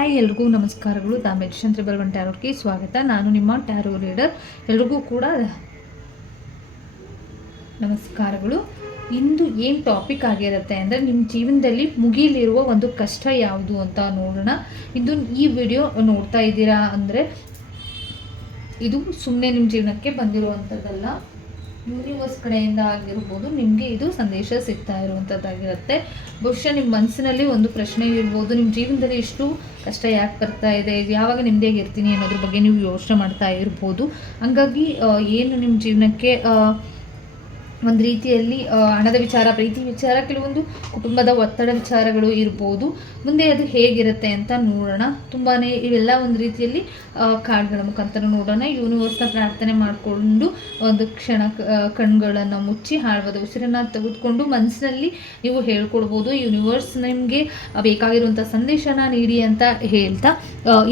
Hi, ಎಲ್ರಿಗೂ ನಮಸ್ಕಾರಗಳು. ದಾಮೇಶ್ ಬರವನ್ ಟ್ಯಾರೋಟ್ಗೆ ಸ್ವಾಗತ. ನಾನು ನಿಮ್ಮ ಟ್ಯಾರೋ ರೀಡರ್. ಎಲ್ರಿಗೂ ಕೂಡ ನಮಸ್ಕಾರಗಳು. ಇಂದು ಏನು ಟಾಪಿಕ್ ಆಗಿರುತ್ತೆ ಅಂದರೆ, ನಿಮ್ಮ ಜೀವನದಲ್ಲಿ ಮುಗಿಲಿರುವ ಒಂದು ಕಷ್ಟ ಯಾವುದು ಅಂತ ನೋಡೋಣ. ಇಂದು ಈ ವಿಡಿಯೋ ನೋಡ್ತಾ ಇದ್ದೀರಾ ಅಂದರೆ, ಇದು ಸುಮ್ಮನೆ ನಿಮ್ಮ ಜೀವನಕ್ಕೆ ಬಂದಿರುವಂಥದ್ದಲ್ಲ. ಯೂನಿವರ್ಸ್ ಕಡೆಯಿಂದ ಆಗಿರ್ಬೋದು, ನಿಮಗೆ ಇದು ಸಂದೇಶ ಸಿಗ್ತಾ ಇರುವಂಥದ್ದಾಗಿರುತ್ತೆ. ಬಹುಶಃ ನಿಮ್ಮ ಮನಸ್ಸಿನಲ್ಲಿ ಒಂದು ಪ್ರಶ್ನೆ ಇರ್ಬೋದು, ನಿಮ್ಮ ಜೀವನದಲ್ಲಿ ಇಷ್ಟು ಕಷ್ಟ ಯಾಕೆ ಬರ್ತಾ ಇದೆ, ಯಾವಾಗ ನೆಮ್ಮದಿಯಾಗಿ ಇರ್ತೀನಿ ಅನ್ನೋದ್ರ ಬಗ್ಗೆ ನೀವು ಯೋಚನೆ ಮಾಡ್ತಾ ಇರ್ಬೋದು. ಹಂಗಾಗಿ ಏನು ನಿಮ್ಮ ಜೀವನಕ್ಕೆ ಒಂದು ರೀತಿಯಲ್ಲಿ ಹಣದ ವಿಚಾರ, ಪ್ರೀತಿ ವಿಚಾರ, ಕೆಲವೊಂದು ಕುಟುಂಬದ ಒತ್ತಡ ವಿಚಾರಗಳು ಇರ್ಬೋದು. ಮುಂದೆ ಅದು ಹೇಗಿರುತ್ತೆ ಅಂತ ನೋಡೋಣ. ತುಂಬಾ ಇವೆಲ್ಲ ಒಂದು ರೀತಿಯಲ್ಲಿ ಕಾರ್ಡ್ಗಳ ಮುಖಾಂತರ ನೋಡೋಣ. ಯೂನಿವರ್ಸ್ನ ಪ್ರಾರ್ಥನೆ ಮಾಡಿಕೊಂಡು ಒಂದು ಕ್ಷಣ ಕಣ್ಗಳನ್ನು ಮುಚ್ಚಿ ಹಾಳುವಾದ ಉಸಿರನ್ನು ತೆಗೆದುಕೊಂಡು ಮನಸ್ಸಿನಲ್ಲಿ ನೀವು ಹೇಳ್ಕೊಡ್ಬೋದು. ಯೂನಿವರ್ಸ್ ನಿಮಗೆ ಬೇಕಾಗಿರುವಂಥ ಸಂದೇಶನ ನೀಡಿ ಅಂತ ಹೇಳ್ತಾ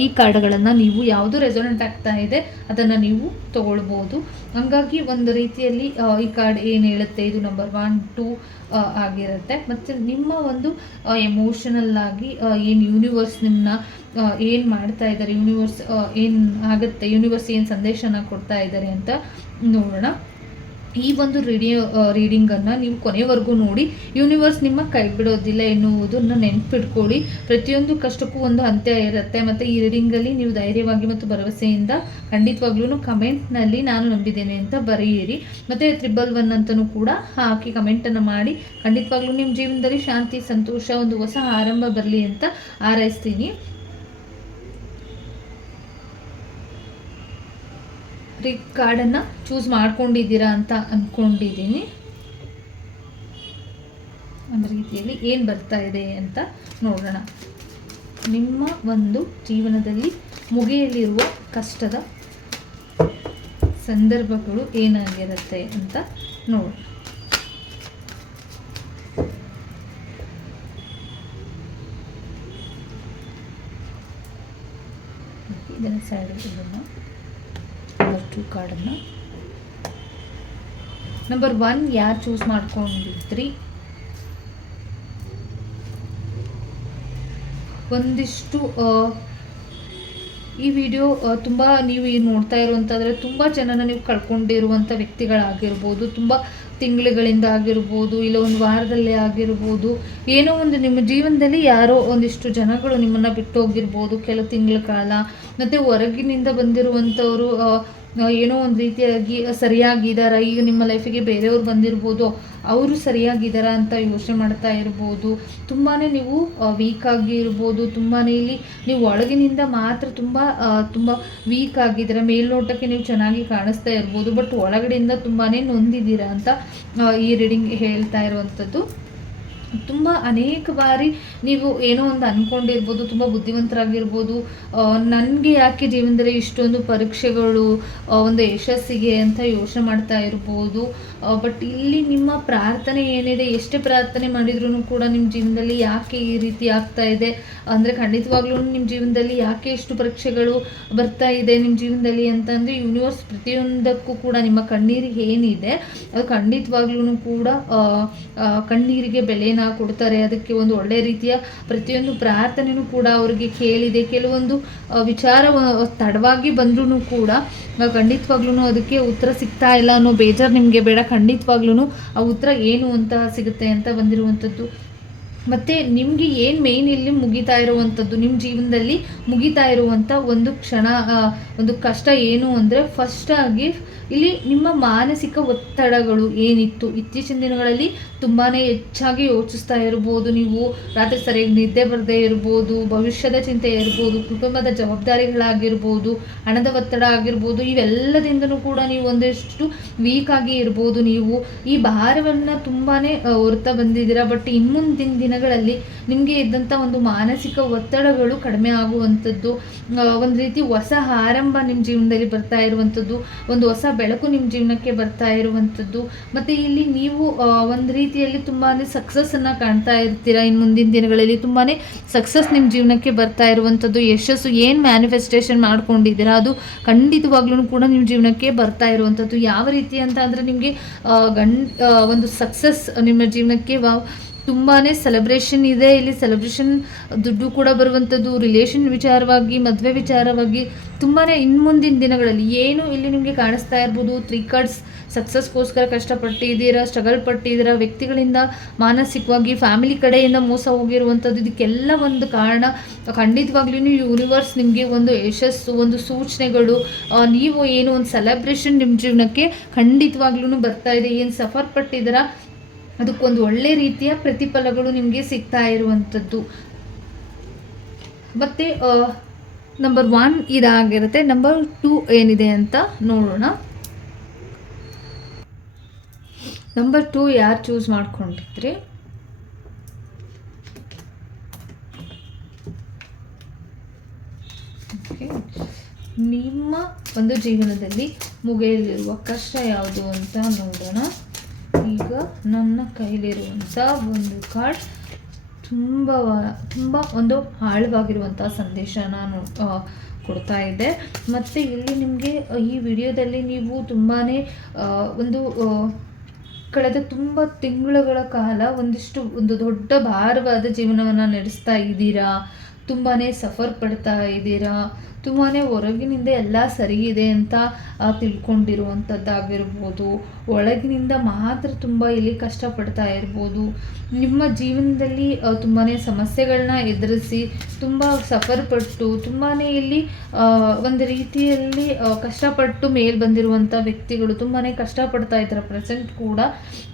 ಈ ಕಾರ್ಡ್ಗಳನ್ನು ನೀವು ಯಾವುದು ರೆಸೊನೆಂಟ್ ಆಗ್ತಾ ಇದೆ ಅದನ್ನು ನೀವು ತಗೊಳ್ಬೋದು. ಹಂಗಾಗಿ ಒಂದು ರೀತಿಯಲ್ಲಿ ಈ ಕಾರ್ಡ್ ಏನು ಹೇಳುತ್ತೆ, ಇದು ನಂಬರ್ 1, 2 ಆಗಿರುತ್ತೆ. ಮತ್ತು ನಿಮ್ಮ ಒಂದು ಎಮೋಷನಲ್ ಆಗಿ ಏನು ಯೂನಿವರ್ಸ್ ನಿಮ್ಮನ್ನ ಏನು ಮಾಡ್ತಾ ಇದ್ದಾರೆ, ಯೂನಿವರ್ಸ್ ಏನು ಆಗುತ್ತೆ, ಯೂನಿವರ್ಸ್ ಏನು ಸಂದೇಶನ ಕೊಡ್ತಾ ಇದ್ದಾರೆ ಅಂತ ನೋಡೋಣ. ಈ ಒಂದು ರೀಡಿಂಗನ್ನು ನೀವು ಕೊನೆವರೆಗೂ ನೋಡಿ. ಯೂನಿವರ್ಸ್ ನಿಮ್ಮ ಕೈ ಬಿಡೋದಿಲ್ಲ ಎನ್ನುವುದನ್ನು ನೆನಪಿಟ್ಕೊಳ್ಳಿ. ಪ್ರತಿಯೊಂದು ಕಷ್ಟಕ್ಕೂ ಒಂದು ಅಂತ್ಯ ಇರುತ್ತೆ. ಮತ್ತು ಈ ರೀಡಿಂಗಲ್ಲಿ ನೀವು ಧೈರ್ಯವಾಗಿ ಮತ್ತು ಭರವಸೆಯಿಂದ ಖಂಡಿತವಾಗ್ಲೂ ಕಮೆಂಟ್ನಲ್ಲಿ ನಾನು ನಂಬಿದ್ದೇನೆ ಅಂತ ಬರೆಯಿರಿ. ಮತ್ತು 111 ಅಂತಲೂ ಕೂಡ ಹಾಕಿ ಕಮೆಂಟನ್ನು ಮಾಡಿ. ಖಂಡಿತವಾಗ್ಲೂ ನಿಮ್ಮ ಜೀವನದಲ್ಲಿ ಶಾಂತಿ, ಸಂತೋಷ, ಒಂದು ಹೊಸ ಆರಂಭ ಬರಲಿ ಅಂತ ಹಾರೈಸ್ತೀನಿ. ಕಾರ್ಡನ್ನು ಚೂಸ್ ಮಾಡ್ಕೊಂಡಿದ್ದೀರಾ ಅಂತ ಅಂದ್ಕೊಂಡಿದ್ದೀನಿ. ಒಂದು ರೀತಿಯಲ್ಲಿ ಏನು ಬರ್ತಾ ಇದೆ ಅಂತ ನೋಡೋಣ. ನಿಮ್ಮ ಒಂದು ಜೀವನದಲ್ಲಿ ಮುಗಿಯಲಿರುವ ಕಷ್ಟದ ಸಂದರ್ಭಗಳು ಏನಾಗಿರುತ್ತೆ ಅಂತ ನೋಡೋಣ. ಇದನ್ನು ಸೈಡ್ ಇದನ್ನು ನಂಬರ್ 2 ಕಾರ್ಡನ್ನು ನಂಬರ್ 1 ಯಾರು ಚೂಸ್ ಮಾಡ್ಕೊಂಡಿದ್ರಿ, ಒಂದಿಷ್ಟು ಈ ವಿಡಿಯೋ ತುಂಬ ನೀವು ಏನು ನೋಡ್ತಾ ಇರುವಂಥದ್ರೆ ತುಂಬ ಜನನ ನೀವು ಕಳ್ಕೊಂಡಿರುವಂಥ ವ್ಯಕ್ತಿಗಳಾಗಿರ್ಬೋದು, ತುಂಬ ತಿಂಗಳುಗಳಿಂದ ಆಗಿರ್ಬೋದು, ಇಲ್ಲ ಒಂದು ವಾರದಲ್ಲೇ ಆಗಿರ್ಬೋದು. ಏನೋ ಒಂದು ನಿಮ್ಮ ಜೀವನದಲ್ಲಿ ಯಾರೋ ಒಂದಿಷ್ಟು ಜನಗಳು ನಿಮ್ಮನ್ನು ಬಿಟ್ಟು ಹೋಗಿರ್ಬೋದು ಕೆಲವು ತಿಂಗಳ ಕಾಲ. ಮತ್ತು ಹೊರಗಿನಿಂದ ಬಂದಿರುವಂಥವರು ಏನೋ ಒಂದು ರೀತಿಯಾಗಿ ಸರಿಯಾಗಿದ್ದಾರಾ, ಈಗ ನಿಮ್ಮ ಲೈಫಿಗೆ ಬೇರೆಯವ್ರು ಬಂದಿರ್ಬೋದು, ಅವರು ಸರಿಯಾಗಿದ್ದಾರಾ ಅಂತ ಯೋಚನೆ ಮಾಡ್ತಾ ಇರ್ಬೋದು. ತುಂಬಾ ನೀವು ವೀಕ್ ಆಗಿ ಇರ್ಬೋದು. ತುಂಬಾ ಇಲ್ಲಿ ನೀವು ಒಳಗಿನಿಂದ ಮಾತ್ರ ತುಂಬ ವೀಕ್ ಆಗಿದ್ದೀರಾ. ಮೇಲ್ನೋಟಕ್ಕೆ ನೀವು ಚೆನ್ನಾಗಿ ಕಾಣಿಸ್ತಾ ಇರ್ಬೋದು, ಬಟ್ ಒಳಗಡೆಯಿಂದ ತುಂಬಾ ನೊಂದಿದ್ದೀರಾ ಅಂತ ಈ ರೀಡಿಂಗ್ ಹೇಳ್ತಾ ಇರುವಂಥದ್ದು. ತುಂಬ ಅನೇಕ ಬಾರಿ ನೀವು ಏನೋ ಒಂದು ಅಂದ್ಕೊಂಡಿರ್ಬೋದು, ತುಂಬ ಬುದ್ಧಿವಂತರಾಗಿರ್ಬೋದು. ನನಗೆ ಯಾಕೆ ಜೀವನದಲ್ಲಿ ಇಷ್ಟೊಂದು ಪರೀಕ್ಷೆಗಳು ಒಂದು ಯಶಸ್ಸಿಗೆ ಅಂತ ಯೋಚನೆ ಮಾಡ್ತಾ ಇರ್ಬೋದು. ಬಟ್ ಇಲ್ಲಿ ನಿಮ್ಮ ಪ್ರಾರ್ಥನೆ ಏನಿದೆ, ಎಷ್ಟೇ ಪ್ರಾರ್ಥನೆ ಮಾಡಿದ್ರೂ ಕೂಡ ನಿಮ್ಮ ಜೀವನದಲ್ಲಿ ಯಾಕೆ ಈ ರೀತಿ ಆಗ್ತಾ ಇದೆ ಅಂದರೆ, ಖಂಡಿತವಾಗ್ಲೂ ನಿಮ್ಮ ಜೀವನದಲ್ಲಿ ಯಾಕೆ ಇಷ್ಟು ಪರೀಕ್ಷೆಗಳು ಬರ್ತಾ ಇದೆ ನಿಮ್ಮ ಜೀವನದಲ್ಲಿ ಅಂತಂದರೆ, ಯೂನಿವರ್ಸ್ ಪ್ರತಿಯೊಂದಕ್ಕೂ ಕೂಡ ನಿಮ್ಮ ಕಣ್ಣೀರಿಗೆ ಏನಿದೆ ಅದು ಖಂಡಿತವಾಗ್ಲೂ ಕೂಡ ಕಣ್ಣೀರಿಗೆ ಬೆಲೆನ ಕೊಡ್ತಾರೆ. ಅದಕ್ಕೆ ಒಂದು ಒಳ್ಳೆ ರೀತಿಯ ಪ್ರತಿಯೊಂದು ಪ್ರಾರ್ಥನೆಯೂ ಕೂಡ ಅವರಿಗೆ ಕೇಳಿದೆ. ಕೆಲವೊಂದು ವಿಚಾರ ತಡವಾಗಿ ಬಂದ್ರೂ ಕೂಡ ಖಂಡಿತವಾಗ್ಲೂ ಅದಕ್ಕೆ ಉತ್ತರ ಸಿಗ್ತಾ ಇಲ್ಲ ಅನ್ನೋ ಬೇಜಾರು ನಿಮಗೆ ಬೇಡ. ಖಂಡಿತವಾಗ್ಲೂ ಆ ಉತ್ತರ ಏನು ಅಂತ ಸಿಗುತ್ತೆ ಅಂತ ಬಂದಿರುವಂಥದ್ದು. ಮತ್ತು ನಿಮಗೆ ಏನು ಮೇಯ್ನ್ ಇಲ್ಲಿ ಮುಗಿತಾ ಇರುವಂಥದ್ದು, ನಿಮ್ಮ ಜೀವನದಲ್ಲಿ ಮುಗಿತಾ ಇರುವಂಥ ಒಂದು ಕ್ಷಣ, ಒಂದು ಕಷ್ಟ ಏನು ಅಂದರೆ, ಫಸ್ಟಾಗಿ ಇಲ್ಲಿ ನಿಮ್ಮ ಮಾನಸಿಕ ಒತ್ತಡಗಳು ಏನಿತ್ತು ಇತ್ತೀಚಿನ ದಿನಗಳಲ್ಲಿ ತುಂಬಾ ಹೆಚ್ಚಾಗಿ ಯೋಚಿಸ್ತಾ ಇರ್ಬೋದು. ನೀವು ರಾತ್ರಿ ಸರಿಯಾಗಿ ನಿದ್ದೆ ಬರದೇ ಇರ್ಬೋದು, ಭವಿಷ್ಯದ ಚಿಂತೆ ಇರ್ಬೋದು, ಕುಟುಂಬದ ಜವಾಬ್ದಾರಿಗಳಾಗಿರ್ಬೋದು, ಹಣದ ಒತ್ತಡ ಆಗಿರ್ಬೋದು. ಇವೆಲ್ಲದಿಂದನೂ ಕೂಡ ನೀವು ಒಂದಿಷ್ಟು ವೀಕ್ ಆಗಿ ಇರ್ಬೋದು. ನೀವು ಈ ಭಾರವನ್ನು ತುಂಬಾ ಹೊರ್ತಾ ಬಂದಿದ್ದೀರಾ. ಬಟ್ ಇನ್ನೊಂದಿನ ದಿನಗಳಲ್ಲಿ ನಿಮಗೆ ಇದ್ದಂಥ ಒಂದು ಮಾನಸಿಕ ಒತ್ತಡಗಳು ಕಡಿಮೆ ಆಗುವಂಥದ್ದು, ಒಂದು ರೀತಿ ಹೊಸ ಆರಂಭ ನಿಮ್ಮ ಜೀವನದಲ್ಲಿ ಬರ್ತಾ ಇರುವಂಥದ್ದು, ಒಂದು ಹೊಸ ಬೆಳಕು ನಿಮ್ಮ ಜೀವನಕ್ಕೆ ಬರ್ತಾ ಇರುವಂಥದ್ದು. ಮತ್ತು ಇಲ್ಲಿ ನೀವು ಒಂದು ರೀತಿಯಲ್ಲಿ ತುಂಬಾ ಸಕ್ಸಸ್ಸನ್ನು ಕಾಣ್ತಾ ಇರ್ತೀರಾ. ಇನ್ನು ಮುಂದಿನ ದಿನಗಳಲ್ಲಿ ತುಂಬಾ ಸಕ್ಸಸ್ ನಿಮ್ಮ ಜೀವನಕ್ಕೆ ಬರ್ತಾ ಇರುವಂಥದ್ದು. ಯಶಸ್ಸು ಏನು ಮ್ಯಾನಿಫೆಸ್ಟೇಷನ್ ಮಾಡ್ಕೊಂಡಿದ್ದೀರಾ ಅದು ಖಂಡಿತವಾಗ್ಲೂ ಕೂಡ ನಿಮ್ಮ ಜೀವನಕ್ಕೆ ಬರ್ತಾ ಇರುವಂಥದ್ದು. ಯಾವ ರೀತಿ ಅಂತ ಅಂದರೆ, ನಿಮಗೆ ಒಂದು ಸಕ್ಸಸ್ ನಿಮ್ಮ ಜೀವನಕ್ಕೆ ತುಂಬಾ ಸೆಲೆಬ್ರೇಷನ್ ಇದೆ ಇಲ್ಲಿ. ಸೆಲೆಬ್ರೇಷನ್ ದುಡ್ಡು ಕೂಡ ಬರುವಂಥದ್ದು, ರಿಲೇಷನ್ ವಿಚಾರವಾಗಿ, ಮದುವೆ ವಿಚಾರವಾಗಿ ತುಂಬಾ ಇನ್ನು ಮುಂದಿನ ದಿನಗಳಲ್ಲಿ ಏನು ಇಲ್ಲಿ ನಿಮಗೆ ಕಾಣಿಸ್ತಾ ಇರ್ಬೋದು. 3 ಕಾರ್ಡ್ಸ್ ಸಕ್ಸಸ್ಗೋಸ್ಕರ ಕಷ್ಟಪಟ್ಟಿದ್ದೀರಾ, ಸ್ಟ್ರಗಲ್ ಪಟ್ಟಿದ್ದೀರಾ, ವ್ಯಕ್ತಿಗಳಿಂದ ಮಾನಸಿಕವಾಗಿ ಫ್ಯಾಮಿಲಿ ಕಡೆಯಿಂದ ಮೋಸ ಹೋಗಿರುವಂಥದ್ದು. ಇದಕ್ಕೆಲ್ಲ ಒಂದು ಕಾರಣ ಖಂಡಿತವಾಗ್ಲೂ ಯೂನಿವರ್ಸ್ ನಿಮಗೆ ಒಂದು ಯಶಸ್ಸು, ಒಂದು ಸೂಚನೆಗಳು, ನೀವು ಏನು ಒಂದು ಸೆಲೆಬ್ರೇಷನ್ ನಿಮ್ಮ ಜೀವನಕ್ಕೆ ಖಂಡಿತವಾಗ್ಲೂ ಬರ್ತಾ ಇದೆ. ಏನು ಸಫರ್ ಪಟ್ಟಿದ್ದೀರಾ ಅದಕ್ಕೊಂದು ಒಳ್ಳೆ ರೀತಿಯ ಪ್ರತಿಫಲಗಳು ನಿಮಗೆ ಸಿಗ್ತಾ ಇರುವಂಥದ್ದು. ಮತ್ತು ನಂಬರ್ 1 ಇದಾಗಿರುತ್ತೆ. ನಂಬರ್ 2 ಏನಿದೆ ಅಂತ ನೋಡೋಣ. ನಂಬರ್ 2 ಯಾರು ಚೂಸ್ ಮಾಡ್ಕೊಂಡಿದ್ರಿ? ನಿಮ್ಮ ಒಂದು ಜೀವನದಲ್ಲಿ ಮುಗಿಯಲಿರುವ ಕಷ್ಟ ಯಾವುದು ಅಂತ ನೋಡೋಣ. ಈಗ ನನ್ನ ಕೈಲಿರುವಂಥ ಒಂದು ಕಾರ್ಡ್ ತುಂಬ ಒಂದು ಆಳವಾಗಿರುವಂಥ ಸಂದೇಶನ ಕೊಡ್ತಾ ಇದೆ. ಮತ್ತು ಇಲ್ಲಿ ನಿಮಗೆ ಈ ವಿಡಿಯೋದಲ್ಲಿ ನೀವು ತುಂಬಾ ಒಂದು ಕಳೆದ ತುಂಬ ತಿಂಗಳುಗಳ ಕಾಲ ಒಂದು ದೊಡ್ಡ ಭಾರವಾದ ಜೀವನವನ್ನು ನಡೆಸ್ತಾ ಇದ್ದೀರಾ. ತುಂಬಾ ಸಫರ್ ಪಡ್ತಾ ಇದ್ದೀರಾ. ತುಂಬಾ ಹೊರಗಿನಿಂದ ಎಲ್ಲ ಸರಿ ಇದೆ ಅಂತ ತಿಳ್ಕೊಂಡಿರುವಂಥದ್ದಾಗಿರ್ಬೋದು. ಒಳಗಿನಿಂದ ಮಾತ್ರ ತುಂಬ ಇಲ್ಲಿ ಕಷ್ಟಪಡ್ತಾ ಇರ್ಬೋದು. ನಿಮ್ಮ ಜೀವನದಲ್ಲಿ ತುಂಬಾ ಸಮಸ್ಯೆಗಳನ್ನ ಎದುರಿಸಿ ತುಂಬ ಸಫರ್ ಪಟ್ಟು ತುಂಬಾ ಇಲ್ಲಿ ಒಂದು ರೀತಿಯಲ್ಲಿ ಕಷ್ಟಪಟ್ಟು ಮೇಲೆ ಬಂದಿರುವಂಥ ವ್ಯಕ್ತಿಗಳು ತುಂಬಾ ಕಷ್ಟಪಡ್ತಾ ಇದ್ದಾರೆ ಪ್ರೆಸೆಂಟ್ ಕೂಡ.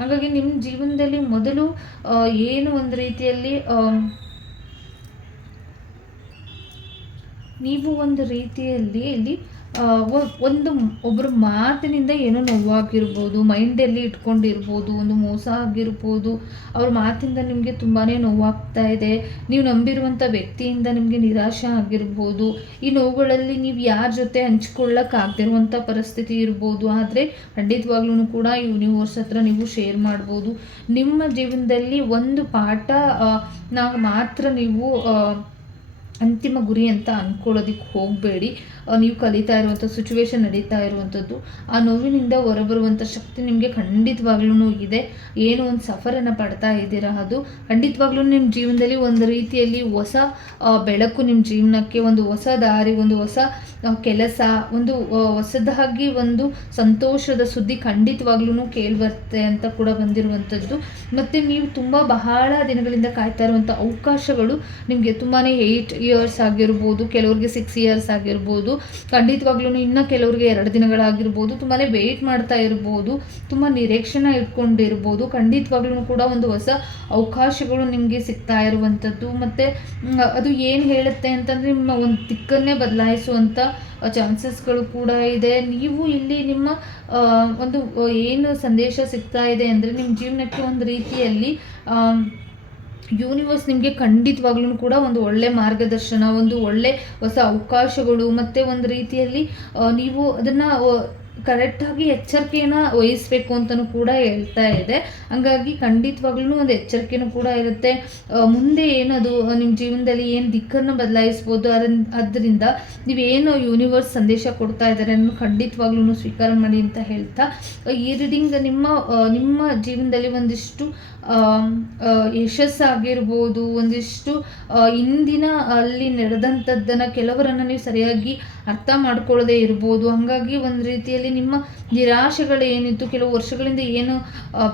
ಹಾಗಾಗಿ ನಿಮ್ಮ ಜೀವನದಲ್ಲಿ ಮೊದಲು ಏನು ಒಂದು ರೀತಿಯಲ್ಲಿ ನೀವು ಒಂದು ರೀತಿಯಲ್ಲಿ ಇಲ್ಲಿ ಒಬ್ಬರ ಮಾತಿನಿಂದ ಏನೋ ನೋವಾಗಿರ್ಬೋದು, ಮೈಂಡಲ್ಲಿ ಇಟ್ಕೊಂಡಿರ್ಬೋದು, ಒಂದು ಮೋಸ ಆಗಿರ್ಬೋದು. ಅವ್ರ ಮಾತಿಂದ ನಿಮಗೆ ತುಂಬಾ ನೋವಾಗ್ತಾ ಇದೆ. ನೀವು ನಂಬಿರುವಂಥ ವ್ಯಕ್ತಿಯಿಂದ ನಿಮಗೆ ನಿರಾಶೆ ಆಗಿರ್ಬೋದು. ಈ ನೋವುಗಳಲ್ಲಿ ನೀವು ಯಾರ ಜೊತೆ ಹಂಚ್ಕೊಳ್ಳೋಕ್ಕಾಗದಿರುವಂಥ ಪರಿಸ್ಥಿತಿ ಇರ್ಬೋದು. ಆದರೆ ಖಂಡಿತವಾಗ್ಲೂ ಕೂಡ ಯೂನಿವರ್ಸ್ ಹತ್ರ ನೀವು ಶೇರ್ ಮಾಡ್ಬೋದು. ನಿಮ್ಮ ಜೀವನದಲ್ಲಿ ಒಂದು ಪಾಠ ಮಾತ್ರ ನೀವು ಅಂತಿಮ ಗುರಿ ಅಂತ ಅಂದ್ಕೊಳ್ಳೋದಕ್ಕೆ ಹೋಗಬೇಡಿ. ನೀವು ಕಲಿತಾ ಇರುವಂಥ ಸಿಚುವೇಶನ್ ನಡೀತಾ ಇರುವಂಥದ್ದು, ಆ ನೋವಿನಿಂದ ಹೊರಬರುವಂಥ ಶಕ್ತಿ ನಿಮಗೆ ಖಂಡಿತವಾಗ್ಲೂ ಇದೆ. ಏನು ಒಂದು ಸಫರನ್ನು ಪಡ್ತಾ ಇದ್ದೀರಾ ಅದು ಖಂಡಿತವಾಗ್ಲೂ ನಿಮ್ಮ ಜೀವನದಲ್ಲಿ ಒಂದು ರೀತಿಯಲ್ಲಿ ಹೊಸ ಬೆಳಕು, ನಿಮ್ಮ ಜೀವನಕ್ಕೆ ಒಂದು ಹೊಸ ದಾರಿ, ಒಂದು ಹೊಸ ಕೆಲಸ, ಒಂದು ಹೊಸದಾಗಿ ಒಂದು ಸಂತೋಷದ ಸುದ್ದಿ ಖಂಡಿತವಾಗ್ಲೂ ಕೇಳಿಬರುತ್ತೆ ಅಂತ ಕೂಡ ಬಂದಿರುವಂಥದ್ದು. ಮತ್ತು ನೀವು ಬಹಳ ದಿನಗಳಿಂದ ಕಾಯ್ತಾ ಇರುವಂಥ ಅವಕಾಶಗಳು ನಿಮಗೆ ತುಂಬಾ 8 ಇಯರ್ಸ್ ಆಗಿರ್ಬೋದು, ಕೆಲವ್ರಿಗೆ 6 ಇಯರ್ಸ್ ಆಗಿರ್ಬೋದು, ಖಂಡಿತವಾಗ್ಲೂ ಇನ್ನು ಕೆಲವ್ರಿಗೆ 2 ದಿನಗಳಾಗಿರ್ಬೋದು. ತುಂಬಾ ವೆಯ್ಟ್ ಮಾಡ್ತಾ ಇರ್ಬೋದು, ತುಂಬ ನಿರೀಕ್ಷೆನ ಇಟ್ಕೊಂಡಿರ್ಬೋದು. ಖಂಡಿತವಾಗ್ಲೂ ಕೂಡ ಒಂದು ಹೊಸ ಅವಕಾಶಗಳು ನಿಮಗೆ ಸಿಗ್ತಾ ಇರುವಂಥದ್ದು. ಮತ್ತು ಅದು ಏನು ಹೇಳುತ್ತೆ ಅಂತಂದರೆ ನಿಮ್ಮ ಒಂದು ದಿಕ್ಕನ್ನೇ ಬದಲಾಯಿಸುವಂಥ ಚಾನ್ಸಸ್ಗಳು ಕೂಡ ಇದೆ. ನೀವು ಇಲ್ಲಿ ನಿಮ್ಮ ಒಂದು ಏನು ಸಂದೇಶ ಸಿಗ್ತಾ ಇದೆ ಅಂದರೆ ನಿಮ್ಮ ಜೀವನಕ್ಕೆ ಒಂದು ರೀತಿಯಲ್ಲಿ ಯೂನಿವರ್ಸ್ ನಿಮಗೆ ಖಂಡಿತವಾಗ್ಲೂ ಕೂಡ ಒಂದು ಒಳ್ಳೆ ಮಾರ್ಗದರ್ಶನ, ಒಂದು ಒಳ್ಳೆ ಹೊಸ ಅವಕಾಶಗಳು, ಮತ್ತು ಒಂದು ರೀತಿಯಲ್ಲಿ ನೀವು ಅದನ್ನು ಕರೆಕ್ಟಾಗಿ ಎಚ್ಚರಿಕೆಯನ್ನು ವಹಿಸಬೇಕು ಅಂತಲೂ ಕೂಡ ಹೇಳ್ತಾ ಇದೆ. ಹಂಗಾಗಿ ಖಂಡಿತವಾಗ್ಲೂ ಒಂದು ಎಚ್ಚರಿಕೆನೂ ಕೂಡ ಇರುತ್ತೆ. ಮುಂದೆ ಏನದು ನಿಮ್ಮ ಜೀವನದಲ್ಲಿ ಏನು ದಿಕ್ಕನ್ನು ಬದಲಾಯಿಸ್ಬೋದು, ಅದರಿಂದ ನೀವೇನು ಯೂನಿವರ್ಸ್ ಸಂದೇಶ ಕೊಡ್ತಾ ಇದ್ದಾರೆ ಅನ್ನೋ ಖಂಡಿತವಾಗ್ಲೂ ಸ್ವೀಕಾರ ಮಾಡಿ ಅಂತ ಹೇಳ್ತಾ, ಈ ರೀಡಿಂಗ್ ನಿಮ್ಮ ಜೀವನದಲ್ಲಿ ಒಂದಿಷ್ಟು ಯಶಸ್ಸಾಗಿರ್ಬೋದು, ಒಂದಿಷ್ಟು ಇಂದಿನ ಅಲ್ಲಿ ನಡೆದಂಥದ್ದನ್ನು ಕೆಲವರನ್ನು ನೀವು ಸರಿಯಾಗಿ ಅರ್ಥ ಮಾಡ್ಕೊಳ್ಳೋದೇ ಇರ್ಬೋದು. ಹಾಗಾಗಿ ಒಂದು ರೀತಿಯಲ್ಲಿ ನಿಮ್ಮ ನಿರಾಶೆಗಳು ಏನಿತ್ತು, ಕೆಲವು ವರ್ಷಗಳಿಂದ ಏನು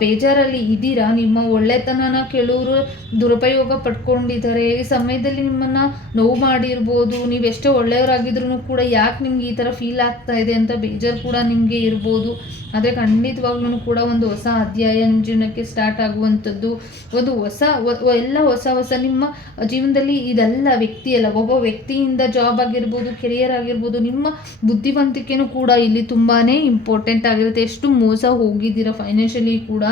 ಬೇಜಾರಲ್ಲಿ ಇದ್ದೀರಾ, ನಿಮ್ಮ ಒಳ್ಳೆತನನ ಕೆಲವರು ದುರುಪಯೋಗ ಪಡ್ಕೊಂಡಿದ್ದಾರೆ. ಈ ಸಮಯದಲ್ಲಿ ನಿಮ್ಮನ್ನು ನೋವು ಮಾಡಿರ್ಬೋದು. ನೀವು ಎಷ್ಟೇ ಒಳ್ಳೆಯವರಾಗಿದ್ರೂ ಕೂಡ ಯಾಕೆ ನಿಮ್ಗೆ ಈ ಥರ ಫೀಲ್ ಆಗ್ತಾ ಇದೆ ಅಂತ ಬೇಜಾರು ಕೂಡ ನಿಮಗೆ ಇರ್ಬೋದು. ಆದರೆ ಖಂಡಿತವಾಗ್ಲೂ ಕೂಡ ಒಂದು ಹೊಸ ಅಧ್ಯಾಯ ನಿಮ್ಮ ಜೀವನಕ್ಕೆ ಸ್ಟಾರ್ಟ್ ಆಗುವಂಥದ್ದು, ಒಂದು ಎಲ್ಲ ಹೊಸ ನಿಮ್ಮ ಜೀವನದಲ್ಲಿ ಇದೆಲ್ಲ ವ್ಯಕ್ತಿ ಅಲ್ಲ, ಒಬ್ಬ ವ್ಯಕ್ತಿಯಿಂದ ಜಾಬ್ ಆಗಿರ್ಬೋದು, ಕೆರಿಯರ್ ಆಗಿರ್ಬೋದು, ನಿಮ್ಮ ಬುದ್ಧಿವಂತಿಕೆನೂ ಕೂಡ ಇಲ್ಲಿ ತುಂಬಾ ಇಂಪಾರ್ಟೆಂಟ್ ಆಗಿರುತ್ತೆ. ಎಷ್ಟು ಮೋಸ ಹೋಗಿದ್ದೀರಾ ಫೈನಾನ್ಷಿಯಲಿ ಕೂಡ,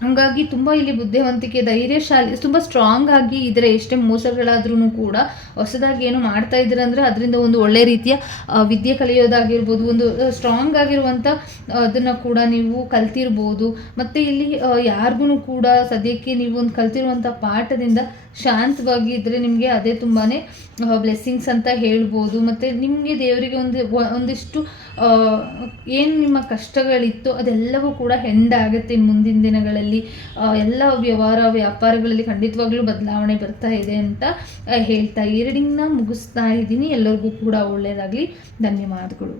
ಹಾಗಾಗಿ ತುಂಬ ಇಲ್ಲಿ ಬುದ್ಧಿವಂತಿಕೆ, ಧೈರ್ಯಶಾಲಿ, ತುಂಬ ಸ್ಟ್ರಾಂಗ್ ಆಗಿ ಇದ್ರೆ ಎಷ್ಟೇ ಮೋಸಗಳಾದ್ರೂ ಕೂಡ ಹೊಸದಾಗಿ ಏನು ಮಾಡ್ತಾ ಇದ್ದೀರ ಅಂದರೆ ಅದರಿಂದ ಒಂದು ಒಳ್ಳೆ ರೀತಿಯ ವಿದ್ಯೆ ಕಲಿಯೋದಾಗಿರ್ಬೋದು, ಒಂದು ಸ್ಟ್ರಾಂಗ್ ಆಗಿರುವಂಥ ಅದನ್ನು ಕೂಡ ನೀವು ಕಲ್ತಿರ್ಬೋದು. ಮತ್ತು ಇಲ್ಲಿ ಯಾರಿಗೂ ಕೂಡ ಸದ್ಯಕ್ಕೆ ನೀವು ಒಂದು ಕಲ್ತಿರುವಂಥ ಪಾಠದಿಂದ ಶಾಂತವಾಗಿ ಇದ್ದರೆ ನಿಮಗೆ ಅದೇ ತುಂಬಾ ಬ್ಲೆಸ್ಸಿಂಗ್ಸ್ ಅಂತ ಹೇಳ್ಬೋದು. ಮತ್ತು ನಿಮಗೆ ದೇವರಿಗೆ ಒಂದಿಷ್ಟು ಏನು ನಿಮ್ಮ ಕಷ್ಟಗಳಿತ್ತು ಅದೆಲ್ಲವೂ ಕೂಡ ಎಂಡ್ ಆಗುತ್ತೆ ಮುಂದಿನ ದಿನಗಳಲ್ಲಿ. ಎಲ್ಲ ವ್ಯಾಪಾರಗಳಲ್ಲಿ ಖಂಡಿತವಾಗ್ಲೂ ಬದಲಾವಣೆ ಬರ್ತಾ ಇದೆ ಅಂತ ಹೇಳ್ತಾ ಈ ರೀಡಿಂಗ್ನ ಮುಗಿಸ್ತಾ ಇದ್ದೀನಿ. ಎಲ್ಲರಿಗೂ ಕೂಡ ಒಳ್ಳೆಯದಾಗಲಿ. ಧನ್ಯವಾದಗಳು.